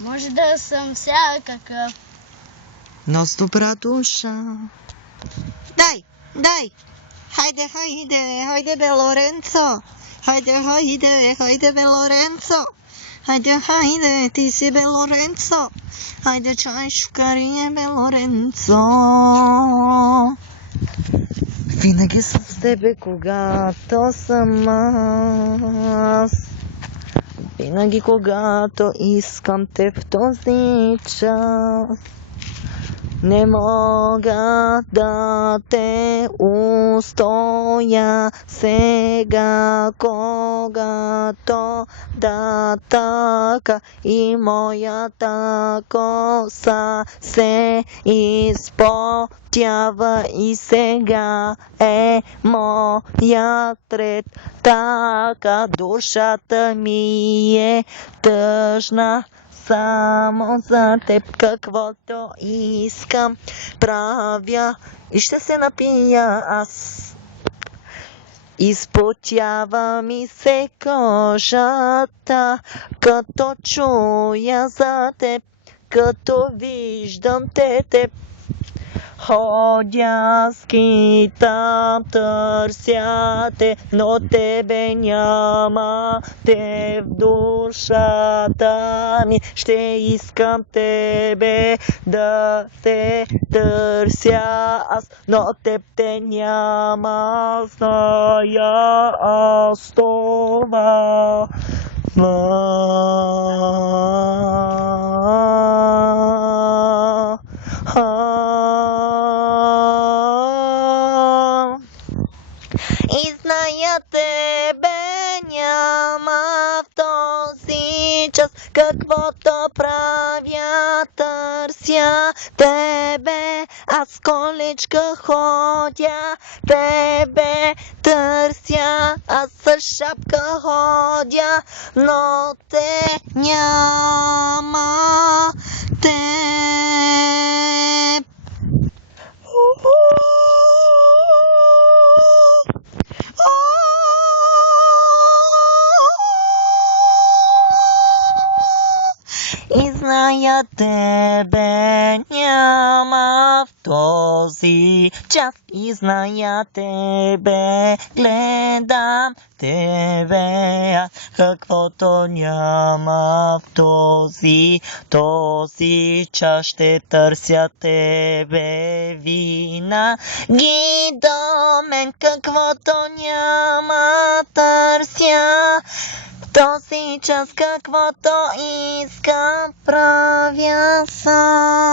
Може да съм всякакъв, но с добра душа. Дай! Хайде, бе, Лоренцо! Хайде, бе, Лоренцо! Хайде, ти си, бе, Лоренцо! Хайде, чай шукарие, бе, Лоренцо! Винаги с тебе, когато съм аз. Винаги, когато искам те в този час. Не мога да те устоя сега, когато да така и моята коса се изпотява и сега е моя ред. Така душата ми е тъжна. Само за теб каквото искам правя и ще се напия аз. Изпотява ми се кожата, като чуя за теб, като виждам теб. Ходя, скитам, търся те, но тебе няма те в душата ми. Ще искам тебе да те търся аз, но теб те няма, зная аз това. И зная тебе няма в този час, каквото правя, търся тебе, аз количка ходя, тебе търся, аз с шапка ходя, но те няма теб. И зная тебе няма в този час. И зная тебе, гледам тебе, каквото няма в този час. Ще търся тебе винаги до мен, каквото няма търся. Този час каквото искам правя сам.